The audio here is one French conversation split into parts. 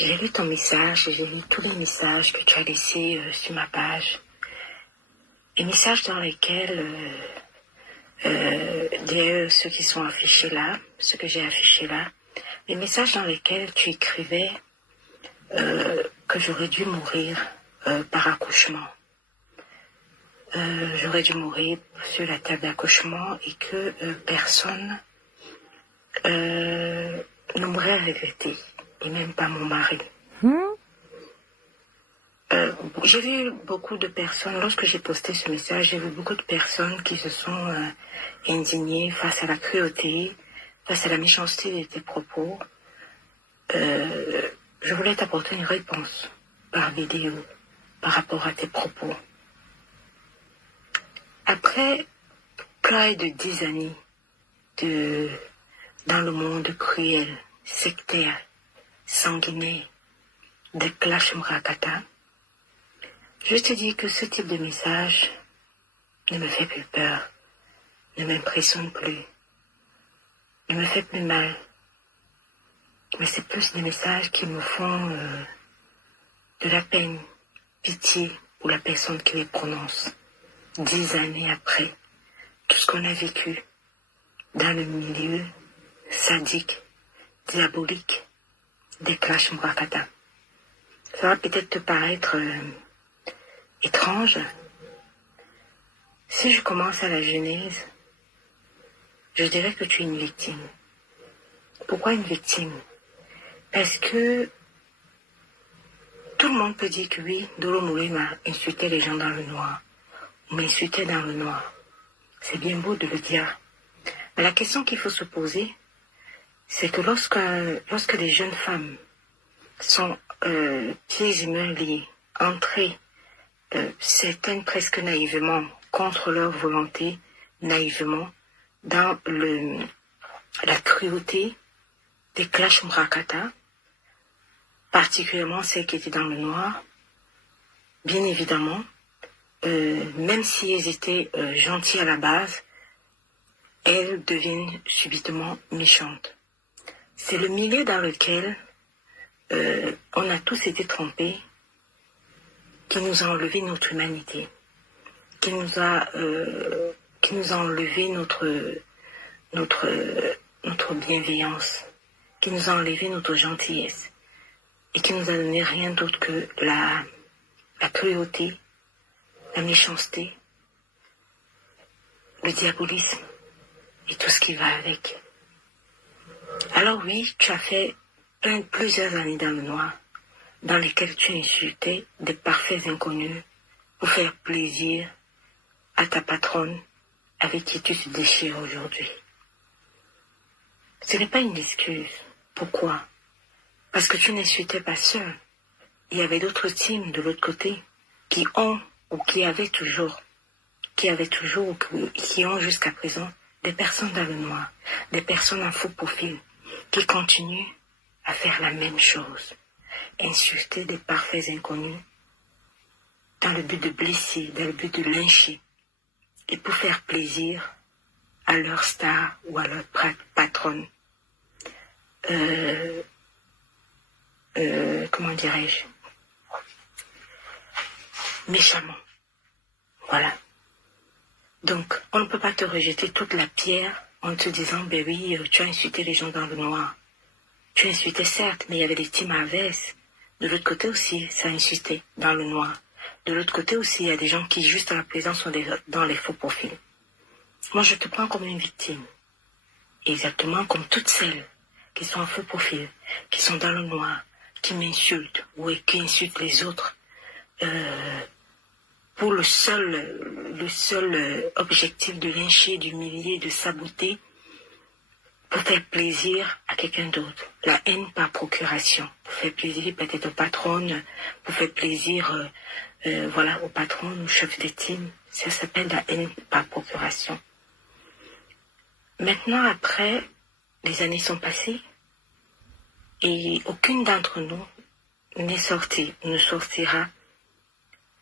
J'ai lu ton message, j'ai lu tous les messages que tu as laissés sur ma page. Les messages dans lesquels, d'ailleurs ceux qui sont affichés là, ceux que j'ai affichés là, les messages dans lesquels tu écrivais que j'aurais dû mourir par accouchement. J'aurais dû mourir sur la table d'accouchement et que personne ne m'aurait regretté, et même pas mon mari. J'ai vu beaucoup de personnes, lorsque j'ai posté ce message, j'ai vu beaucoup de personnes qui se sont indignées face à la cruauté, face à la méchanceté de tes propos. Je voulais t'apporter une réponse par vidéo par rapport à tes propos. Après près de 10 années dans le monde cruel, sectaire, sanguinaire, de Clash Mrakata, je te dis que ce type de message ne me fait plus peur, ne m'impressionne plus, ne me fait plus mal. Mais c'est plus des messages qui me font de la peine, pitié pour la personne qui les prononce. 10 années après, tout ce qu'on a vécu dans le milieu sadique, diabolique des Clash Mrakata. Ça va peut-être te paraître étrange. Si je commence à la genèse, je dirais que tu es une victime. Pourquoi une victime? Parce que tout le monde peut dire que oui, Dolo Moulé m'a insulté les gens dans le noir. On m'insultait dans le noir. C'est bien beau de le dire. Mais la question qu'il faut se poser, c'est que lorsque les jeunes femmes sont pieds et mains liés, entrées, certaines presque naïvement, contre leur volonté, naïvement, dans la cruauté des Clash Mrakata, particulièrement celles qui étaient dans le noir, bien évidemment, même si elles étaient gentilles à la base, elles deviennent subitement méchantes. C'est le milieu dans lequel on a tous été trompés, qui nous a enlevé notre humanité, qui nous a enlevé notre bienveillance, qui nous a enlevé notre gentillesse, et qui nous a donné rien d'autre que la cruauté, la méchanceté, le diabolisme et tout ce qui va avec. Alors oui, tu as fait plusieurs années dans le noir, dans lesquelles tu insultais des parfaits inconnus pour faire plaisir à ta patronne avec qui tu te déchires aujourd'hui. Ce n'est pas une excuse. Pourquoi? Parce que tu n'insultais pas seul. Il y avait d'autres teams de l'autre côté qui ont ou qui ont jusqu'à présent des personnes dans le noir, des personnes en faux profil qui continuent à faire la même chose. Insulter des parfaits inconnus dans le but de blesser, dans le but de lyncher et pour faire plaisir à leur star ou à leur patronne. Comment dirais-je? Méchamment. Voilà. Donc, on ne peut pas te rejeter toute la pierre en te disant, ben oui, tu as insulté les gens dans le noir. Tu insultais certes, mais il y avait des teams inverses. De l'autre côté aussi, ça insultait dans le noir. De l'autre côté aussi, il y a des gens qui, juste à la présence, sont dans les faux profils. Moi, je te prends comme une victime. Exactement comme toutes celles qui sont en faux profil, qui sont dans le noir, qui m'insultent ou qui insultent les autres pour le seul objectif de lyncher, d'humilier, de saboter, pour faire plaisir à quelqu'un d'autre. La haine par procuration, pour faire plaisir peut-être aux patronnes, pour faire plaisir aux patronnes, aux chefs de team. Ça s'appelle la haine par procuration. Maintenant, après, les années sont passées et aucune d'entre nous n'est sortie, ne sortira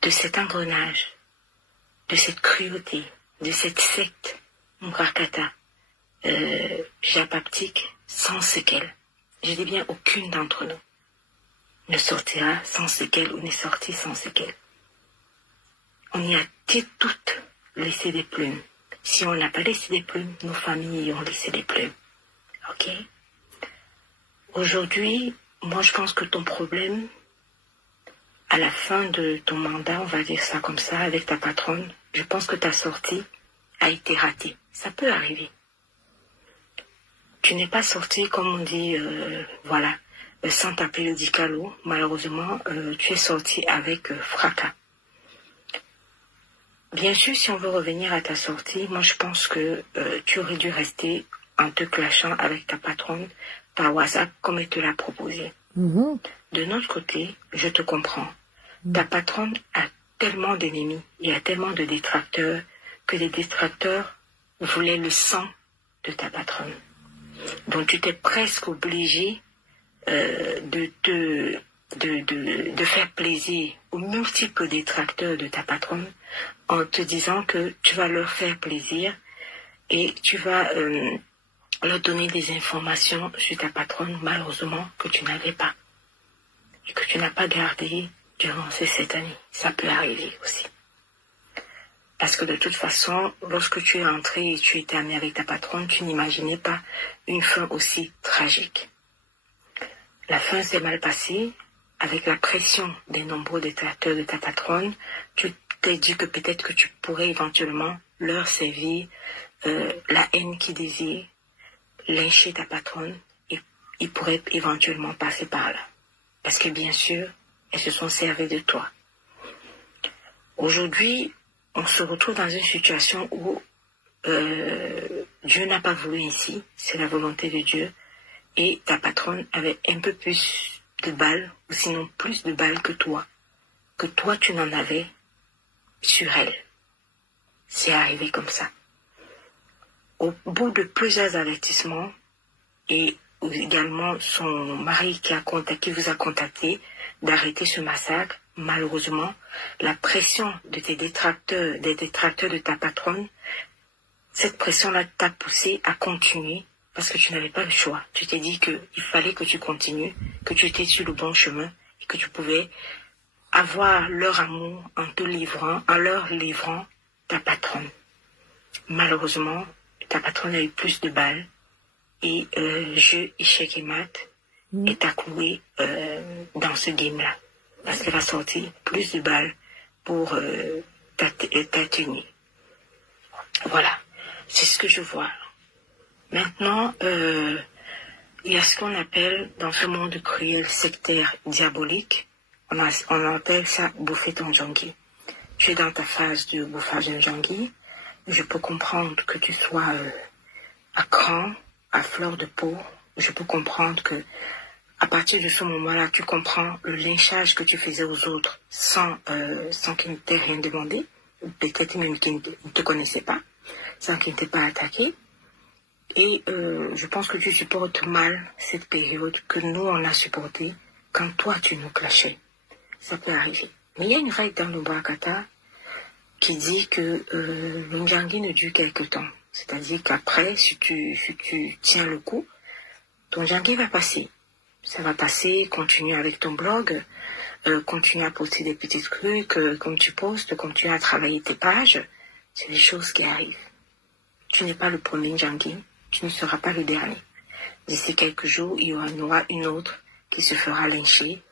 de cet engrenage, de cette cruauté, de cette secte Mrakata japaptique sans séquelles. Je dis bien aucune d'entre nous. ne sortira sans séquelles ou n'est sorti sans séquelles. On y a toutes laissé des plumes. Si on n'a pas laissé des plumes, nos familles y ont laissé des plumes. Ok? Aujourd'hui, moi je pense que ton problème, à la fin de ton mandat, on va dire ça comme ça, avec ta patronne, je pense que ta sortie a été ratée. Ça peut arriver. Tu n'es pas sorti, comme on dit, sans taper le dicalo. Malheureusement, tu es sorti avec fracas. Bien sûr, si on veut revenir à ta sortie, moi je pense que tu aurais dû rester en te clashant avec ta patronne par WhatsApp comme elle te l'a proposé. De notre côté, je te comprends. Ta patronne a tellement d'ennemis, il y a tellement de détracteurs que les détracteurs voulaient le sang de ta patronne. Donc tu t'es presque obligé de faire plaisir aux multiples détracteurs de ta patronne en te disant que tu vas leur faire plaisir et tu vas leur donner des informations sur ta patronne, malheureusement, que tu n'avais pas et que tu n'as pas gardé durant ces 7 années. Ça peut arriver aussi. Parce que de toute façon, lorsque tu es entré et tu étais ami avec ta patronne, tu n'imaginais pas une fin aussi tragique. La fin s'est mal passée. Avec la pression des nombreux détracteurs de ta patronne, tu t'es dit que peut-être que tu pourrais éventuellement leur servir la haine qu'ils désirent, lyncher ta patronne, et ils pourraient éventuellement passer par là. Parce que bien sûr, elles se sont servies de toi. Aujourd'hui, on se retrouve dans une situation où Dieu n'a pas voulu ainsi, c'est la volonté de Dieu, et ta patronne avait un peu plus de balles, ou sinon plus de balles que toi tu n'en avais sur elle. C'est arrivé comme ça. Au bout de plusieurs avertissements, et également son mari qui vous a contacté d'arrêter ce massacre, malheureusement, la pression de tes détracteurs, des détracteurs de ta patronne, cette pression-là t'a poussé à continuer parce que tu n'avais pas le choix. Tu t'es dit qu'il fallait que tu continues, que tu étais sur le bon chemin et que tu pouvais avoir leur amour en leur livrant ta patronne. Malheureusement, ta patronne a eu plus de balles et jeu, échec et mat est accoué dans ce game-là. Parce qu'elle a sorti plus de balles pour t'atténuer. Voilà, c'est ce que je vois. Maintenant, il y a ce qu'on appelle dans ce monde cruel, sectaire, diabolique, on appelle ça bouffer ton junkie. Tu es dans ta phase de bouffage d'un junkie. Je peux comprendre que tu sois à cran, à fleur de peau. Je peux comprendre que à partir de ce moment-là, tu comprends le lynchage que tu faisais aux autres sans qu'ils ne t'aient rien demandé, peut-être même qu'ils ne te connaissaient pas, sans qu'ils ne t'aient pas attaqué. Et je pense que tu supportes mal cette période que nous, on a supportée quand toi, tu nous clashais. Ça peut arriver. Mais il y a une règle dans le Brakata qui dit que le Ndjangi ne dure quelque temps. C'est-à-dire qu'après, si tu tiens le coup, ton Ndjangi va passer. Ça va passer, continue avec ton blog, continue à poster des petits trucs, comme tu postes, continue à travailler tes pages. C'est des choses qui arrivent. Tu n'es pas le premier Ndjangi, tu ne seras pas le dernier. D'ici quelques jours, il y en aura une autre qui se fera lyncher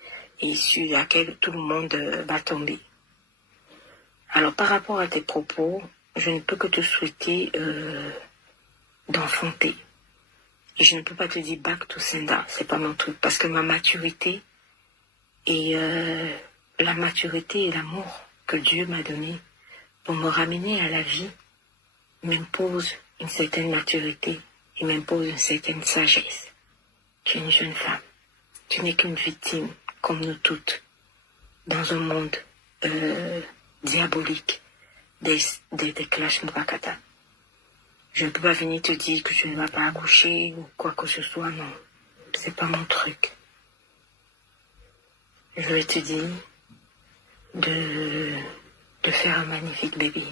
et sur laquelle tout le monde va tomber. Alors, par rapport à tes propos, je ne peux que te souhaiter d'enfanter. Et je ne peux pas te dire back to sender, c'est pas mon truc, parce que ma maturité et la maturité et l'amour que Dieu m'a donné pour me ramener à la vie m'impose une certaine maturité et m'impose une certaine sagesse. Tu es une jeune femme, tu n'es qu'une victime, comme nous toutes, dans un monde diabolique des clashs Mbakata. Je ne peux pas venir te dire que tu ne vas pas accoucher ou quoi que ce soit, non. C'est pas mon truc. Je vais te dire de faire un magnifique bébé.